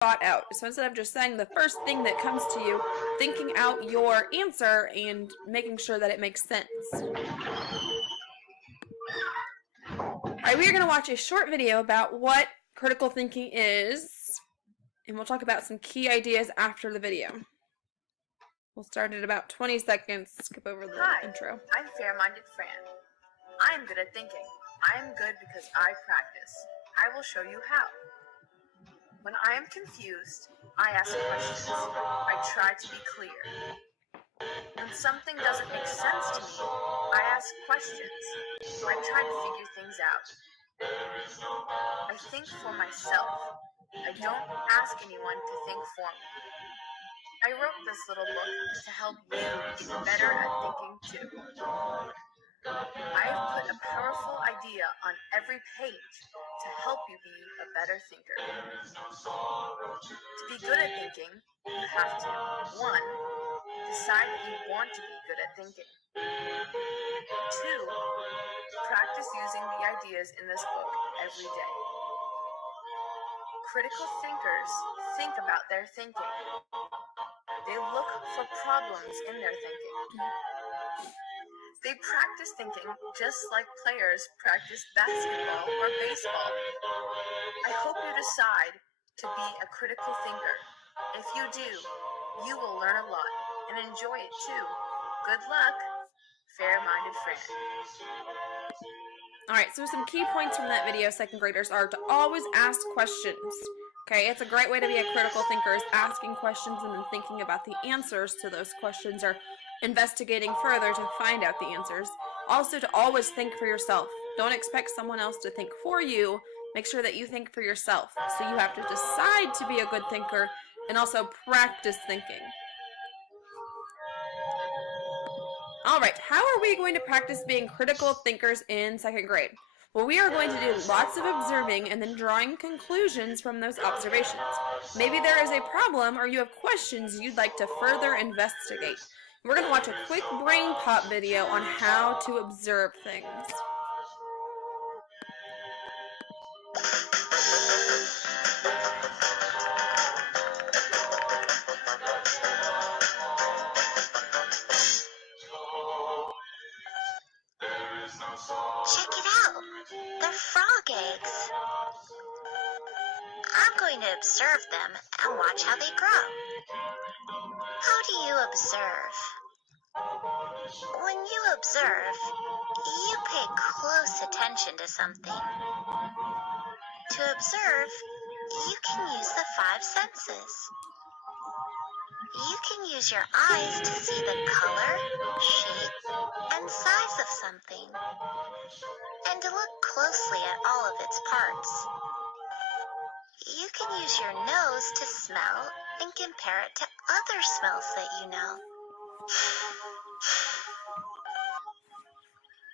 thought out. So instead of just saying the first thing that comes to you, thinking out your answer and making sure that it makes sense. Alright, we are going to watch a short video about what critical thinking is, and we'll talk about some key ideas after the video. We'll start at about 20 seconds, skip over the intro. I'm Fair-Minded Fran. I'm good at thinking. I'm good because I practice. I will show you how. When I am confused, I ask questions. I try to be clear. When something doesn't make sense to me, I ask questions. I try to figure things out. I think for myself. I don't ask anyone to think for me. I wrote this little book to help you get better at thinking too. I have put a powerful idea on every page to help you be a better thinker. To be good at thinking, you have to 1. Decide that you want to be good at thinking. 2. Practice using the ideas in this book every day. Critical thinkers think about their thinking. They look for problems in their thinking. They practice thinking just like players practice basketball or baseball. I hope you decide to be a critical thinker. If you do, you will learn a lot and enjoy it too. Good luck, Fair-Minded Fran. Alright, so some key points from that video, second graders, are to always ask questions. Okay, it's a great way to be a critical thinker, is asking questions and then thinking about the answers to those questions, or investigating further to find out the answers. Also, to always think for yourself. Don't expect someone else to think for you. Make sure that you think for yourself. So you have to decide to be a good thinker and also practice thinking. Alright, how are we going to practice being critical thinkers in second grade? Well, we are going to do lots of observing and then drawing conclusions from those observations. Maybe there is a problem or you have questions you'd like to further investigate. We're going to watch a quick brain pop video on how to observe things. Check it out! They're frog eggs. I'm going to observe them and watch how they grow. How do you observe? When you observe, you pay close attention to something. To observe, you can use the 5 senses. You can use your eyes to see the color, shape, and size of something, and to look closely at all of its parts. You can use your nose to smell and compare it to other smells that you know.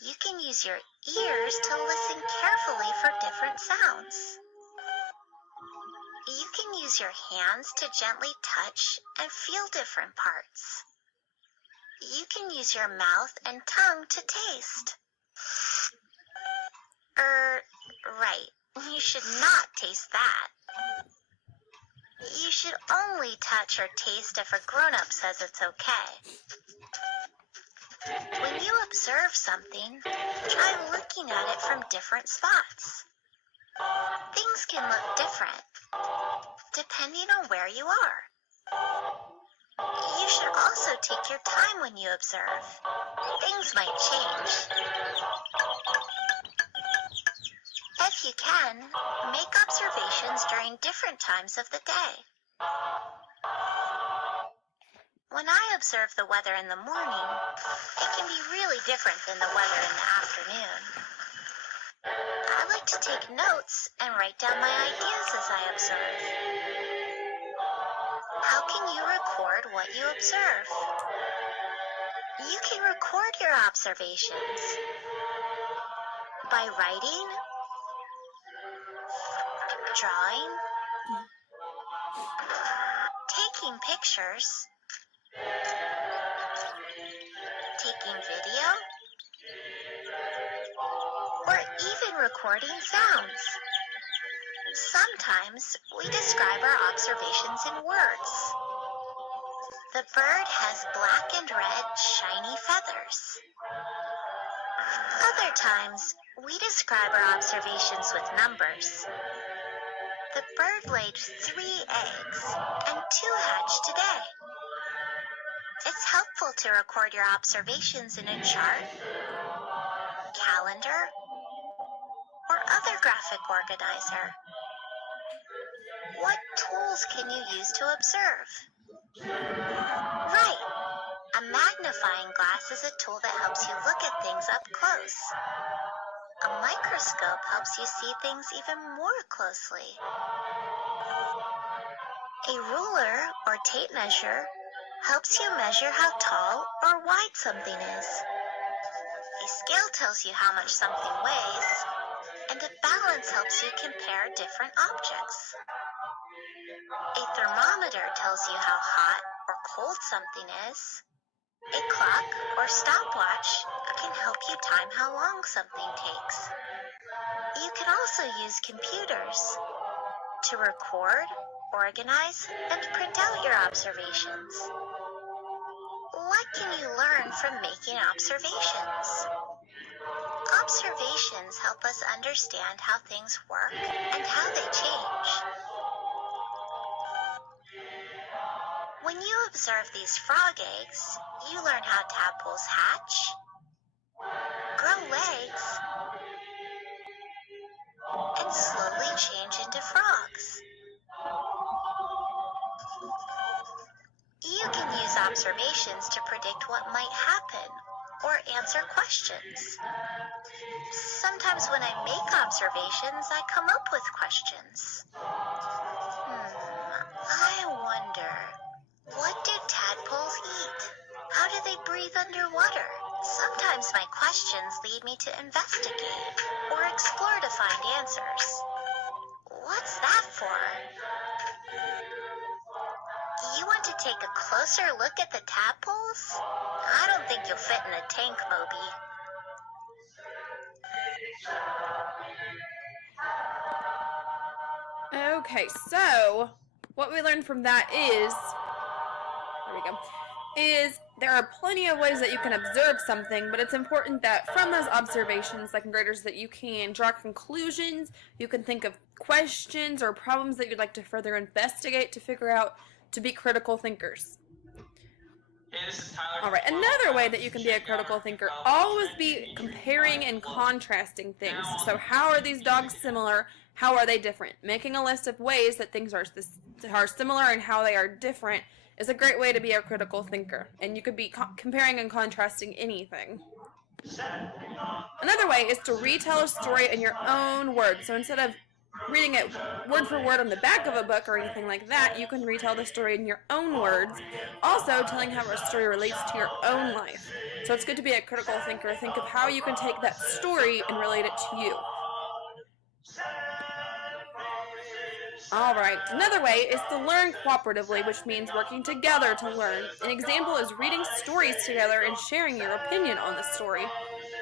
You can use your ears to listen carefully for different sounds. You can use your hands to gently touch and feel different parts. You can use your mouth and tongue to taste. Right. You should not taste that. You should only touch or taste if a grown-up says it's okay. When you observe something, try looking at it from different spots. Things can look different, depending on where you are. You should also take your time when you observe. Things might change. If you can, make observations during different times of the day. When I observe the weather in the morning, it can be really different than the weather in the afternoon. I like to take notes and write down my ideas as I observe. How can you record what you observe? You can record your observations by writing, drawing, taking pictures, taking video, or even recording sounds. Sometimes we describe our observations in words. The bird has black and red shiny feathers. Other times, we describe our observations with numbers. The bird laid 3 eggs and 2 hatched today. It's helpful to record your observations in a chart, calendar, or other graphic organizer. What tools can you use to observe? Right. A magnifying glass is a tool that helps you look at things up close. A microscope helps you see things even more closely. A ruler or tape measure helps you measure how tall or wide something is. A scale tells you how much something weighs, and a balance helps you compare different objects. A thermometer tells you how hot or cold something is. A clock or stopwatch can help you time how long something takes. You can also use computers to record, organize, and print out your observations. What can you learn from making observations? Observations help us understand how things work and how they change. When you observe these frog eggs, you learn how tadpoles hatch, grow legs, and slowly change into frogs. You can use observations to predict what might happen or answer questions. Sometimes when I make observations, I come up with questions. I wonder, what do tadpoles eat? How do they breathe underwater? Sometimes my questions lead me to investigate or explore to find answers. What's that for? You want to take a closer look at the tadpoles? I don't think you'll fit in a tank, Moby. Okay, so what we learned from that is, there we go, is there are plenty of ways that you can observe something, but it's important that from those observations, second graders, that you can draw conclusions, you can think of questions or problems that you'd like to further investigate to figure out, to be critical thinkers. Alright, another way that you can be a critical thinker, always be comparing and contrasting things. So how are these dogs similar? How are they different? Making a list of ways that things are similar and how they are different is a great way to be a critical thinker. And you could be comparing and contrasting anything. Another way is to retell a story in your own words. So instead of reading it word for word on the back of a book or anything like that, you can retell the story in your own words, also telling how a story relates to your own life. So it's good to be a critical thinker. Think of how you can take that story and relate it to you. Alright, another way is to learn cooperatively, which means working together to learn. An example is reading stories together and sharing your opinion on the story.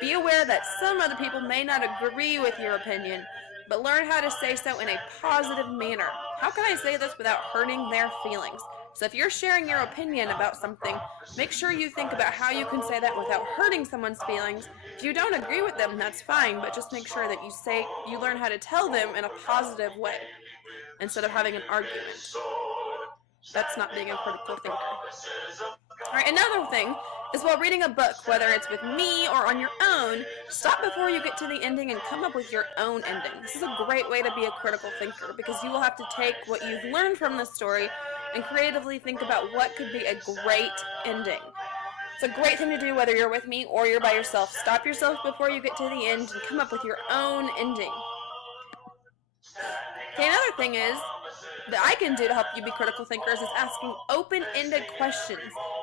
Be aware that some other people may not agree with your opinion, but learn how to say so in a positive manner. How can I say this without hurting their feelings? So if you're sharing your opinion about something, make sure you think about how you can say that without hurting someone's feelings. If you don't agree with them, that's fine, but just make sure that you learn how to tell them in a positive way, instead of having an argument. That's not being a critical thinker. Alright, another thing is while reading a book, whether it's with me or on your own, stop before you get to the ending and come up with your own ending. This is a great way to be a critical thinker because you will have to take what you've learned from the story and creatively think about what could be a great ending. It's a great thing to do whether you're with me or you're by yourself. Stop yourself before you get to the end and come up with your own ending. Okay, another thing is that I can do to help you be critical thinkers is asking open-ended questions,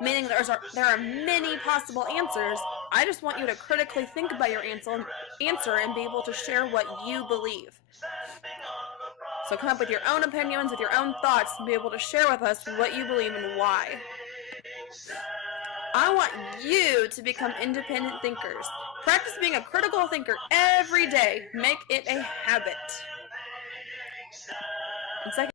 meaning there are many possible answers. I just want you to critically think about your answer and be able to share what you believe. So come up with your own opinions, with your own thoughts, and be able to share with us what you believe and why. I want you to become independent thinkers. Practice being a critical thinker every day. Make it a habit. And second